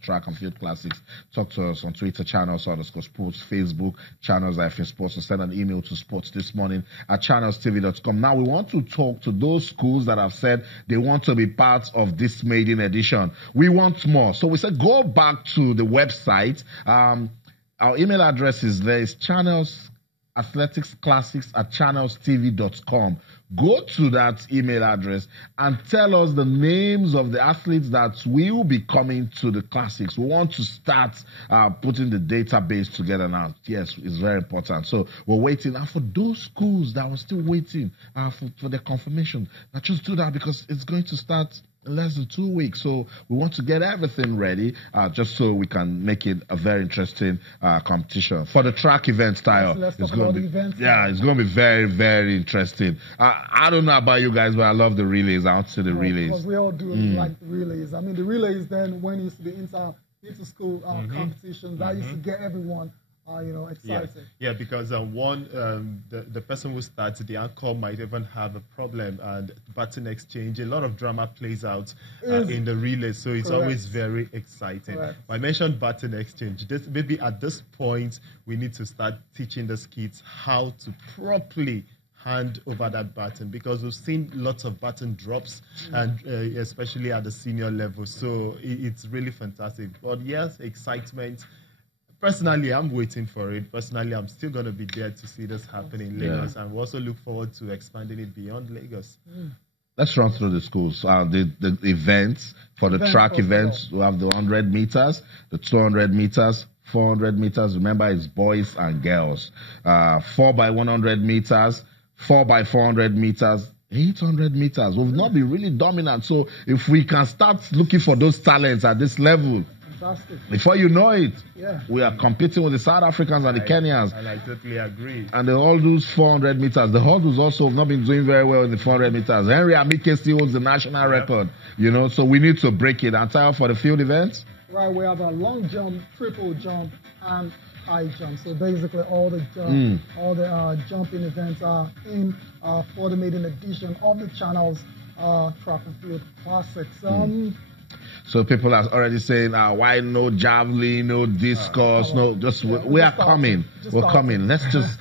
Track and Field Classics. Talk to us on Twitter, channels_sports, Facebook, channels-sports, or send an email to sports@channelstv.com. Now, we want to talk to those schools that have said they want to be part of this maiden edition. We want more. So we said go back to the website. Our email address is there. It's channelsathleticsclassics@channelstv.com. Go to that email address and tell us the names of the athletes that will be coming to the classics. We want to start putting the database together now. Yes, it's very important. So we're waiting. And for those schools that were still waiting for their confirmation, now just do that because it's going to start in less than 2 weeks. So we want to get everything ready just so we can make it a very interesting competition. For the track event style, it's going to be it's going to be very, very interesting. I don't know about you guys, but I love the relays. I want to see the relays. Because we all do like the relays. I mean, the relays then when it used to be inter-school competitions, that used to get everyone excited. Yeah, because the person who starts, the anchor might even have a problem, and baton exchange, a lot of drama plays out in the relay, so it's always very exciting. I mentioned baton exchange. Maybe at this point, we need to start teaching the kids how to properly hand over that baton, because we've seen lots of baton drops, and especially at the senior level, so it's really fantastic. But yes, excitement. Personally, I'm waiting for it. Personally, I'm still going to be there to see this happen in Lagos, and we also look forward to expanding it beyond Lagos. Let's run through the schools. The events, for the track events, we have the 100 meters, the 200 meters, 400 meters. Remember, it's boys and girls. 4x100 meters, 4x400 meters, 800 meters. We've not been really dominant. So if we can start looking for those talents at this level, before you know it, we are competing with the South Africans and the Kenyans. And I totally agree. And they all do 400 meters. The hurdles also have not been doing very well in the 400 meters. Henry Amike still holds the national record, so we need to break it. And time for the field events? Right, we have a long jump, triple jump, and high jump. So basically all the jumping events are in for the maiden edition of the channel's Track and Field Classics. So people are already saying, why no javelin, no discus, we are coming. We're coming. Let's just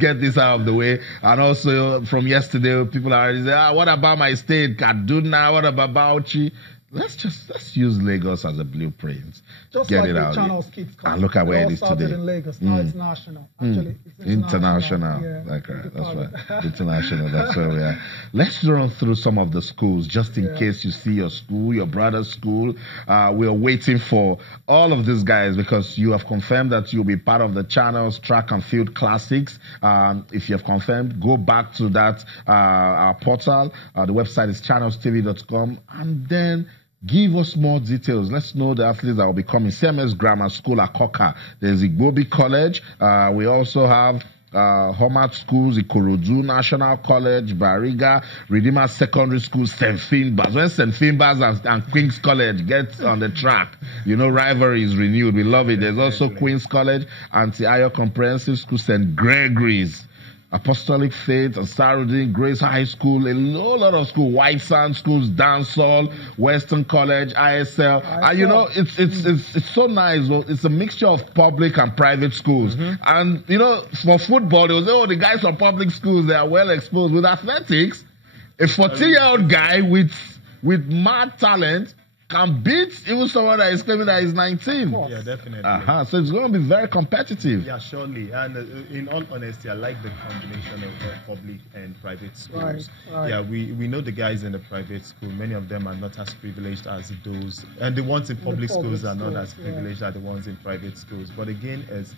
get this out of the way. And also from yesterday, people are already saying, what about my state, Kaduna? What about Bauchi? Let's use Lagos as a blueprint. Just get like it the out channels keep coming. And look at where it is today. In Lagos. Now it's national. Actually, it's international. That's right. International. That's where we are. Let's run through some of the schools just in case you see your school, your brother's school. We are waiting for all of these guys because you have confirmed that you'll be part of the channel's Track and Field Classics. If you have confirmed, go back to that our portal. The website is channelstv.com, and then give us more details. Let's know the athletes that will be coming. CMS Grammar School, Akoka. There's Igbobi College. We also have Homat Schools, Ikorodu National College, Bariga, Redeemer Secondary School, St. Finbar's. When St. Finbar's and Queen's College get on the track, rivalry is renewed. We love it. There's also Queen's College, Anti-Ayo Comprehensive School, St. Gregory's, Apostolic Faith, Ansarudin, Grace High School, a whole lot of schools, White Sand Schools, Dancehall, Western College, ISL. It's so nice. It's a mixture of public and private schools. And, for football, they will say, the guys from public schools, they are well exposed. With athletics, a 14-year-old guy with mad talent can beat even someone that is claiming that he's 19. Yeah, definitely. So it's going to be very competitive. Yeah, surely. And in all honesty, I like the combination of public and private schools. Right. Yeah, we know the guys in the private school. Many of them are not as privileged as those. And the ones in public schools are not as privileged as the ones in private schools. But again, as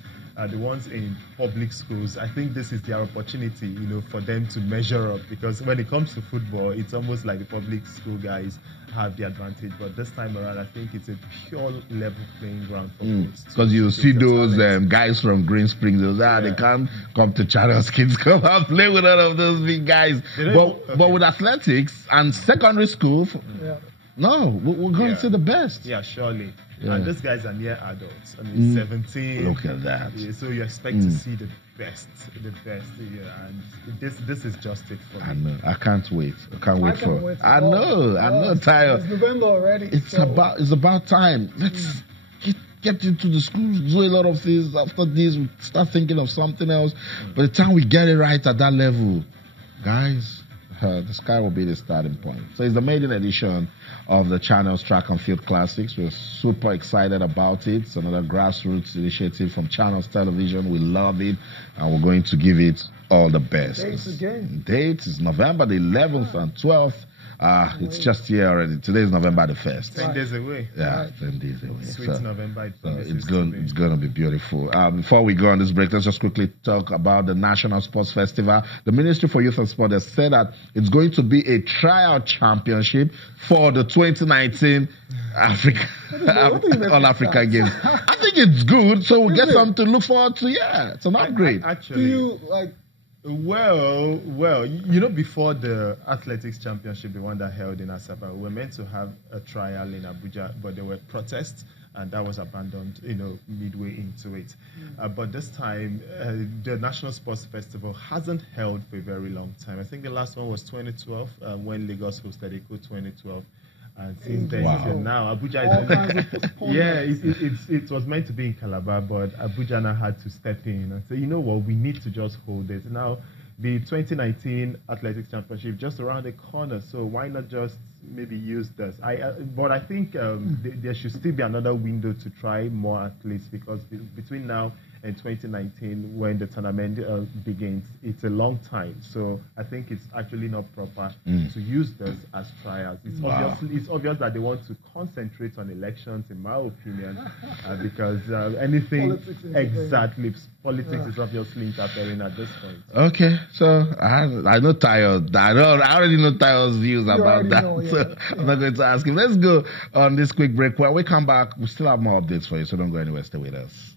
the ones in public schools, I think this is their opportunity, for them to measure up. Because when it comes to football, it's almost like the public school guys have the advantage. But this time around, I think it's a pure level playing ground for both. Because you see those guys from Green Springs, they can't come to Channels Kids, come and play with all of those big guys. But with athletics and secondary school, no, we're going to see the best. Yeah, surely. Yeah. And these guys are near adults. I mean, 17. Look at that. Yeah, so you expect to see the best, and this is just it for me. I know. I can't wait. I can't wait for. I know, Tayo. It's November already. It's about time. Let's get into the schools, do a lot of things. After this, we start thinking of something else. By the time we get it right at that level, guys, the sky will be the starting point. So it's the maiden edition of the channel's Track and Field Classics. We're super excited about it. It's another grassroots initiative from Channels Television. We love it, and we're going to give it all the best. Date is November the 11th and 12th. It's just here already. Today is November the 1st. 10 days away. Yeah, 10 days away. Sweet November. It's going to be beautiful. Before we go on this break, let's just quickly talk about the National Sports Festival. The Ministry for Youth and Sport has said that it's going to be a tryout championship for the 2019 All Africa Games. I think it's good, so we'll get something to look forward to. Yeah, it's an upgrade. Actually, do you like? Well, before the athletics championship, the one that held in Asaba, we were meant to have a trial in Abuja, but there were protests, and that was abandoned, midway into it. But this time, the National Sports Festival hasn't held for a very long time. I think the last one was 2012, when Lagos hosted ECO 2012. And since then, now Abuja is it was meant to be in Calabar, but Abuja now had to step in and say, you know what, we need to just hold it. Now, the 2019 Athletics Championship just around the corner, so why not just maybe use this? But I think there should still be another window to try more athletes, because between now and 2019, when the tournament begins, it's a long time. So I think it's actually not proper to use this as trials. It's obvious that they want to concentrate on elections, in my opinion, because anything politics is obviously interfering at this point. Okay, so I know Tayo. I already know Tayo's views about that. So I'm not going to ask him. Let's go on this quick break. When we come back, we still have more updates for you, so don't go anywhere. Stay with us.